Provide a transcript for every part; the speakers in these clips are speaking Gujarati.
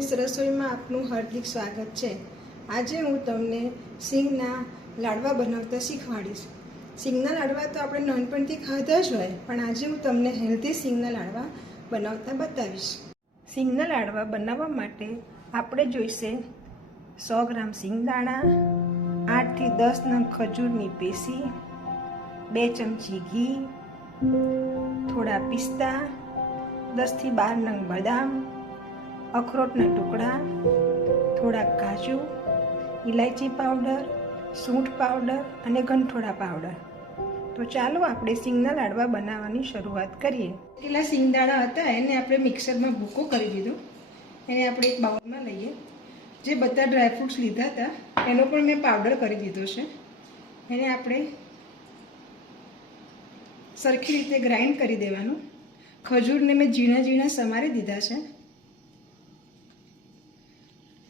કઝિન્સ રસોઈમાં આપનું હાર્દિક સ્વાગત છે। આજે હું તમને સિંગના લાડવા બનાવતા શીખવાડીશ। સિંગના લાડવા તો આપણે નાનપણથી ખાધા જ હોય, પણ આજે હું તમને હેલ્ધી સિંગના લાડવા બનાવતા બતાવીશ। સિંગના લાડવા બનાવવા માટે આપણે જોઈશે 100 ગ્રામ સિંગદાણા, 8 થી 10 નંગ ખજૂરની પેસી, 2 ચમચી ઘી, થોડા પિસ્તા, 10 થી 12 નંગ બદામ, અખરોટના ટુકડા, થોડા કાજુ, ઇલાયચી પાવડર, સૂંઠ પાવડર અને ગંઠોડા પાવડર। તો ચાલો આપણે સિંગના લાડવા બનાવવાની શરૂઆત કરીએ। કેટલા સિંગદાણા હતા એને આપણે મિક્સરમાં ભૂકો કરી દીધો। એને આપણે એક બાઉલમાં લઈએ। જે બધા ડ્રાયફ્રૂટ્સ લીધા હતા એનો પણ મેં પાવડર કરી દીધો છે। એને આપણે સરખી રીતે ગ્રાઇન્ડ કરી દેવાનું। ખજૂરને મેં ઝીણા ઝીણા સમારી દીધા છે।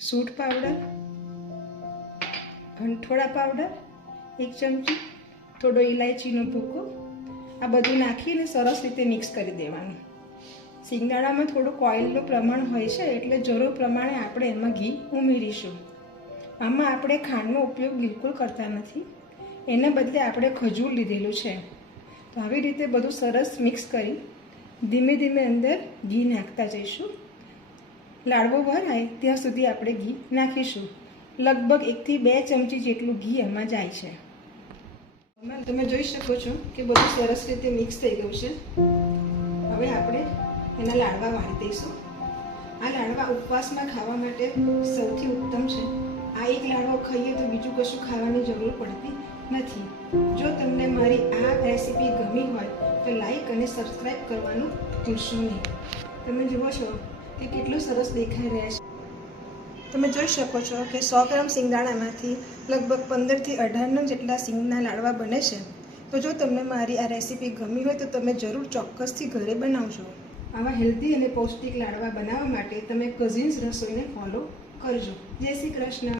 સૂંઠ પાવડર, ગંઠોડા પાવડર 1 ચમચી, થોડો ઇલાયચીનો ભૂકો, આ બધું નાખીને સરસ રીતે મિક્સ કરી દેવાનું। સિંગદાણામાં થોડુંક ઓઇલનું પ્રમાણ હોય છે, એટલે જરૂર પ્રમાણે આપણે એમાં ઘી ઉમેરીશું। આમાં આપણે ખાંડનો ઉપયોગ બિલકુલ કરતા નથી, એના બદલે આપણે ખજૂર લીધેલું છે। તો આવી રીતે બધું સરસ મિક્સ કરી ધીમે ધીમે અંદર ઘી નાખતા જઈશું। લાડવો વરાય ત્યાં સુધી આપણે ઘી નાખીશું। લગભગ 1 થી 2 ચમચી જેટલું ઘી એમાં જાય છે। તમે જોઈ શકો છો કે બધું સરસ રીતે મિક્સ થઈ ગયું છે। હવે આપણે એના લાડવા વાળી દઈશું। આ લાડવા ઉપવાસમાં ખાવા માટે સૌથી ઉત્તમ છે। આ એક લાડવો ખાઈએ તો બીજું કશું ખાવાની જરૂર પડતી નથી। જો તમને મારી આ રેસીપી ગમી હોય તો લાઈક અને સબસ્ક્રાઈબ કરવાનું ભૂલશો નહીં। તમે જુઓ છો કે કેટલું સરસ દેખાઈ રહ્યા છે। તમે જોઈ શકો છો કે 100 ગ્રામ સિંગદાણામાંથી લગભગ 15 થી 18 નંગ જેટલા સિંગના લાડવા બને છે। તો જો તમને મારી આ રેસીપી ગમી હોય તો તમે જરૂર ચોક્કસથી ઘરે બનાવજો। આવા હેલ્ધી અને પૌષ્ટિક લાડવા બનાવવા માટે તમે કઝિન્સ રસોઈને ફોલો કરજો। જય શ્રી કૃષ્ણ।